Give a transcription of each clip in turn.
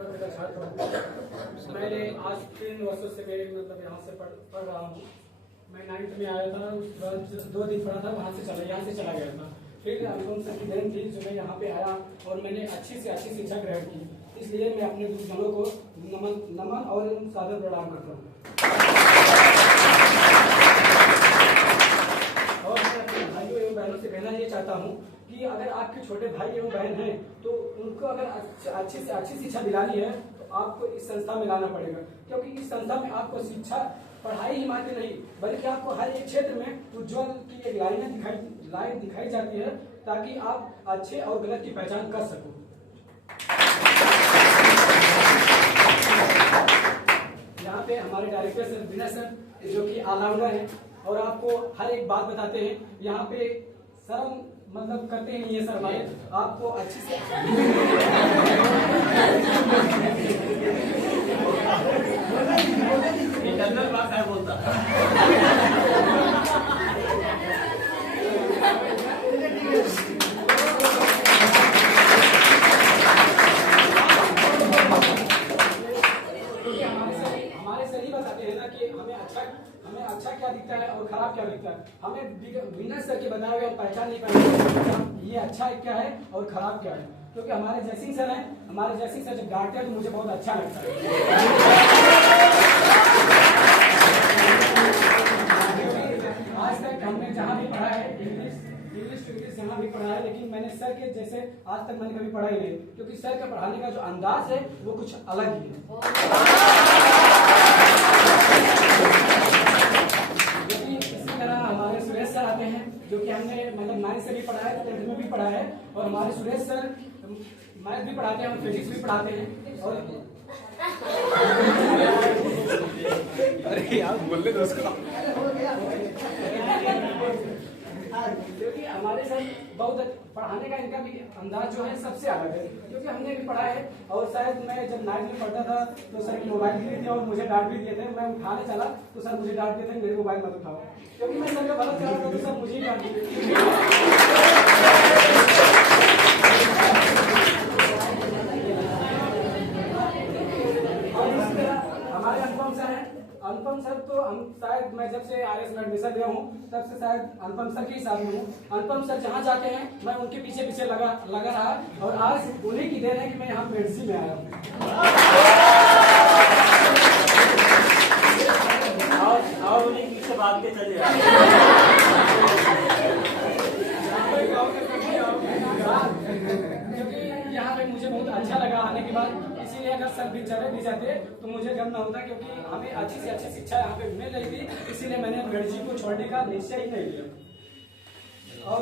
Paper का छात्र हूँ। मैंने आज 3 वर्षों से मेरे मतलब यहाँ से पढ़ रहा हूँ। मैं 9th में आया था, उसके बाद 2 दिन पढ़ा था, यहाँ से चला गया था। फिर अनुपम सर की देन थी जो मैं यहाँ पे आया और मैंने अच्छी से अच्छी शिक्षा ग्रहण की। इसलिए मैं अपने गुरुजनों को नमन और सादर प्रणाम करता हूँ। और मैं अपने भाइयों एवं बहनों से कहना ये चाहता हूँ कि अगर आपके छोटे भाई एवं बहन हैं तो उनको अगर अच्छी से अच्छी शिक्षा दिलानी है तो आपको इस संस्था में लाना पड़ेगा, क्योंकि इस संस्था में आपको शिक्षा पढ़ाई ही मात्र नहीं बल्कि आपको हर एक क्षेत्र में उज्ज्वल की एक लाइन दिखाई जाती है ताकि आप अच्छे और गलत की पहचान कर सको। यहाँ पे हमारे डायरेक्टर सर विनय सर जो कि ऑलराउंडर हैं और आपको हर एक बात बताते हैं। यहाँ पे शर्म मतलब करते हैं ये सर हमारे आपको अच्छी से बोलता हमारे सर ही बताते हैं ना कि हमें अच्छा क्या दिखता है और खराब क्या दिखता है। हमें विनय सर के बनाए हुए हम पहचान नहीं पाएंगे ये अच्छा क्या है और खराब क्या है, क्योंकि हमारे जयसिंह सर हैं। हमारे जयसिंह सर जब डांटते हैं तो मुझे बहुत अच्छा लगता है। आज तक हमने जहाँ भी पढ़ा है इंग्लिश टू इंग्लिश जहाँ भी पढ़ा है, लेकिन मैंने सर के जैसे आज तक मैंने कभी पढ़ा ही नहीं, क्योंकि सर का पढ़ाने का जो अंदाज है वो कुछ अलग ही है। इसी तरह हमारे सुरेश सर आते हैं जो कि हमने मतलब 9 से भी पढ़ा है, 10th में भी पढ़ा है, और हमारे सुरेश सर मैथ भी पढ़ाते हैं और फिजिक्स भी पढ़ाते हैं। और अरे यार बोलने दो उसको। क्योंकि हमारे सर बहुत पढ़ाने का इनका भी अंदाज जो है सबसे अलग है, क्योंकि हमने भी पढ़ा है। और शायद मैं जब 9th में पढ़ता था तो सर की मोबाइल दिए थे और मुझे डांट भी दिए थे। मैं उठाने चला तो सर मुझे डांट दिए थे मेरे मोबाइल मत उठाओ, क्योंकि मैं सर का गलत कर रहा था तो सर मुझे ही डांट दिए। हमारे अनुपम सर हैं। अनुपम सर तो हम शायद मैं जब से आरएस में एडमिशन लिया हूँ तब से शायद अनुपम सर के ही साथ में हूँ। अनुपम सर जहाँ जाते हैं मैं उनके पीछे पीछे लगा रहा, और आज उन्हीं की देन है कि मैं यहाँ मेडसी में आया हूँ। और उन्हीं के पीछे भाग के चले क्योंकि यहाँ पे मुझे बहुत अच्छा लगा आने के बाद। इसीलिए अगर सर भी चले भी जाते तो मुझे गम ना होता, क्योंकि हमें अच्छी से अच्छी शिक्षा यहाँ पे मिल रही थी। इसीलिए मैंने गणजी को छोड़ने का निश्चय ही नहीं लिया। और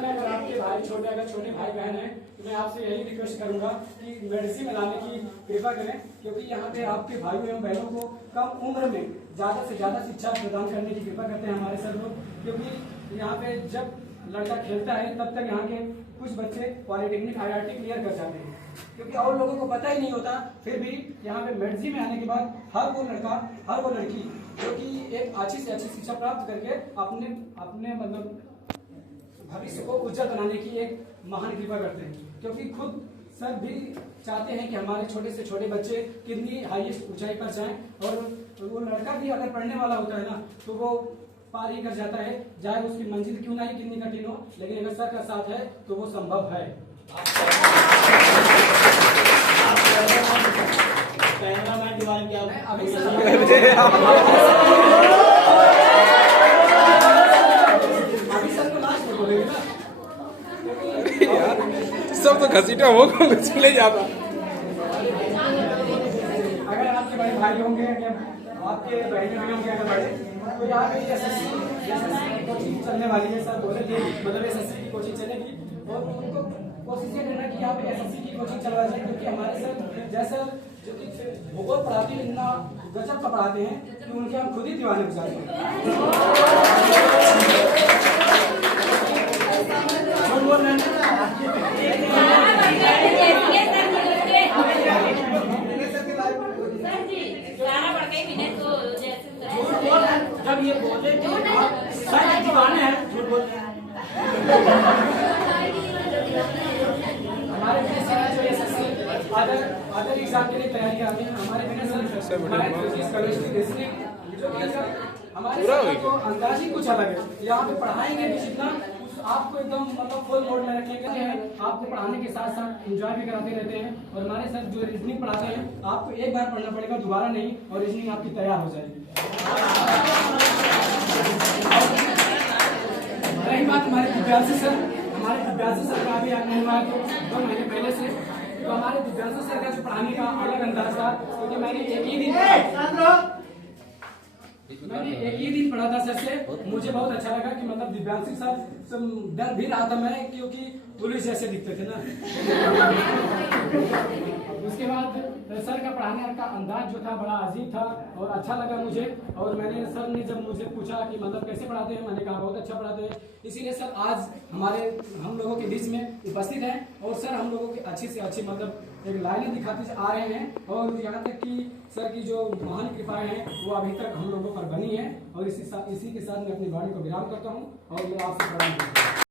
अगर आपके भाई छोटे भाई बहन हैं तो मैं आपसे यही रिक्वेस्ट करूंगा कि मेडिसिन में लाने की कृपा करें, क्योंकि यहाँ पे आपके भाइयों एवं बहनों को कम उम्र में ज्यादा से ज्यादा शिक्षा प्रदान करने की कृपा करते हैं हमारे सर लोग। क्योंकि यहाँ पे जब लड़का खेलता है तब तक यहाँ के कुछ बच्चे पॉलिटेक्निक IIT क्लियर कर जाते हैं, क्योंकि और लोगों को पता ही नहीं होता। फिर भी यहाँ पे मेडिसिन में आने के बाद हर वो लड़का हर वो लड़की जो कि एक अच्छी से अच्छी शिक्षा प्राप्त करके अपने मतलब भविष्य को उज्जवल बनाने की एक महान कृपा करते हैं। क्योंकि खुद सर भी चाहते हैं कि हमारे छोटे से छोटे बच्चे कितनी हाईएस्ट ऊंचाई पर जाएं, और वो लड़का भी अगर पढ़ने वाला होता है ना तो वो पार ही कर जाता है, चाहे उसकी मंजिल क्यों ना ही कितनी कठिन हो, लेकिन अगर सर का साथ है तो वो संभव है। कैमरामैन के बारे में क्या अभी सर को लास्ट में बोलेंगे ना, सब तो घसीटा हो चले जाता। अगर आपके बड़े भाई होंगे या आपके बहनें भी होंगे अगर बड़े, तो यहाँ पे एसएससी की कोचिंग चलने वाली है। सर बोले थे मतलब एसएससी की कोचिंग चलेगी, और उनको कोशिश ये करना कि यहाँ पे एसएससी की कोचिंग चलवा जाए, क्योंकि हमारे सर जैसा जो कि भूगोल पढ़ाते हैं इतना गजब का पढ़ाते हैं कि उनके हम खुद ही दीवाने हो जाते हैं। जब ये सर दीवाने हैं, झूठ बोल रहे हैं। हमारे भी सर जो एसएससी अदर एग्जाम के लिए तैयारी कर रहे हैं, हमारे भी sir math physics chemistry reasoning जो कि सर हमारे सर को अंदाज ही कुछ अलग है। यहाँ पे पढ़ाएंगे भी जितना आपको एकदम मतलब फुल मोड में रखेंगे हैं, आपको पढ़ाने के साथ साथ एंजॉय भी कराते रहते हैं। और हमारे सर जो रीजनिंग पढ़ाते हैं आपको एक बार पढ़ना पड़ेगा, दोबारा नहीं, और रीजनिंग आपकी तैयार हो जाएगी। रही बात हमारे दिव्यांशु सर का भी आपने हुआ तो 2 महीने पहले से, तो हमारे दिव्यांशु सर का जो पढ़ाने का अलग अंदाज था, क्योंकि मैंने एक ही दिन पढ़ा था सर से, मुझे बहुत अच्छा लगा कि मतलब दिव्यांशु सर डर भी रहा था मैं, क्योंकि पुलिस जैसे दिखते थे ना। उसके बाद सर का पढ़ाने का अंदाज जो था बड़ा अजीब था और अच्छा लगा मुझे। और मैंने सर ने जब मुझे पूछा कि मतलब कैसे पढ़ाते हैं, मैंने कहा बहुत अच्छा पढ़ाते हैं। इसीलिए सर आज हम लोगों के बीच में उपस्थित हैं और सर हम लोगों की अच्छी से अच्छी मतलब एक लाइनें दिखाते आ रहे हैं। और यहाँ तक कि सर की जो महान कृपाएं हैं वो अभी तक हम लोगों पर बनी है। और इसी के साथ मैं अपनी वाणी को विराम करता हूँ और ये आपसे प्रणाम करता हूँ।